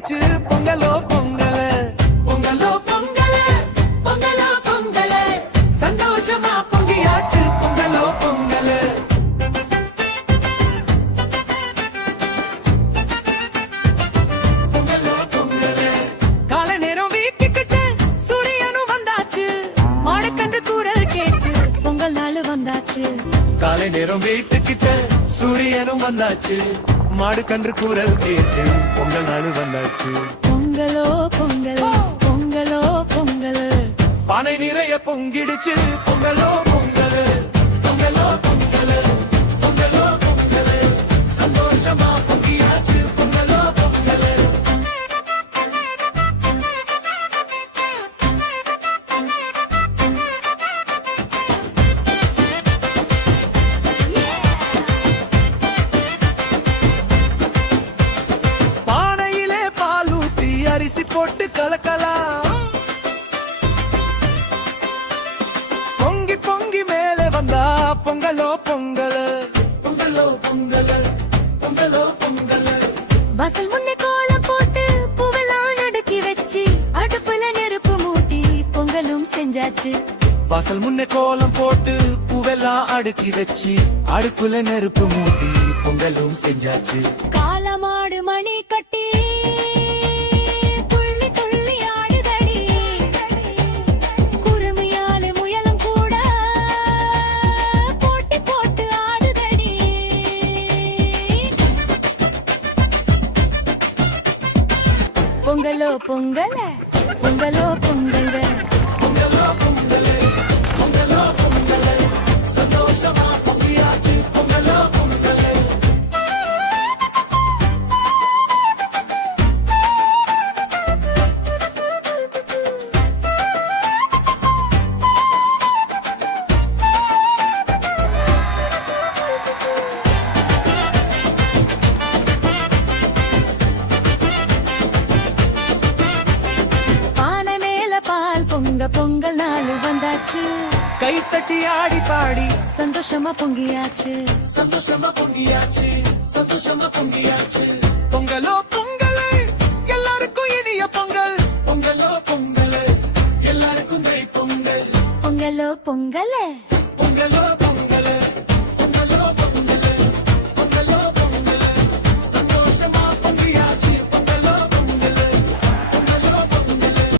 பொங்கிடுச்சு பொங்கலோ பொங்கல பொங்கலோ பொங்கல பொங்கலோ பொங்கல சந்தோஷமா பொங்கியாச்சு பொங்கலோ பொங்கல பொங்கலோ பொங்கல காலை நேரம் வீட்டுக்கிட்ட சூரியனும் வந்தாச்சு மாடக்கன்று கூறல் கேட்டு பொங்கல் நாள் வந்தாச்சு காலை நேரம் வீட்டுக்கிட்ட சூரியனும் வந்தாச்சு மாடு கன்று கூறல் கேட்டு பொங்கல் நாடு வந்தாச்சு பொங்கலோ பொங்கல் பொங்கலோ பொங்கல் பானை நிறைய பொங்கிடுச்சு பொங்கலோ பொங்கல் பொங்கலோ பொங்கல் பொங்கலோ பொங்கல் சந்தோஷமா பொங்கியாச்சு பொங்கலோ பொங்கல் அரிசி போட்டு கலக்கலா பொங்கி பொங்கி மேலே வந்தா பொங்கலோ பொங்கல் பொங்கலோ பொங்கல் பொங்கலோ பொங்கல் வாசல் முன்னே கோலம் போட்டு பூவெல்லாம் அடுக்கி வச்சு அடுப்புல நெருப்பு மூட்டி பொங்கலும் செஞ்சாச்சு வாசல் முன்னே கோலம் போட்டு பூவெல்லாம் அடுக்கி வச்சு அடுப்புல நெருப்பு மூட்டி பொங்கலும் செஞ்சாச்சு காலமாடு மணி கட்டி பொங்கலோ பொங்கல பொங்கலோ பொங்கல் பொங்கலோ பொங்கல் பொங்கலோ பொங்கல் சந்தோஷமா பொங்கியாச்சு பொங்கலோ பொங்கல் பொங்கல் நாள் வந்தாச்சு கை தட்டி ஆடி பாடி சந்தோஷமா பொங்கியாச்சு சந்தோஷமா பொங்கியாச்சு சந்தோஷமா பொங்கியாச்சு பொங்கலோ பொங்கல் எல்லாருக்கும் இனிய பொங்கல் பொங்கலோ பொங்கல் எல்லாருக்கும் தை பொங்கல் பொங்கலோ பொங்கல் பொங்கலோ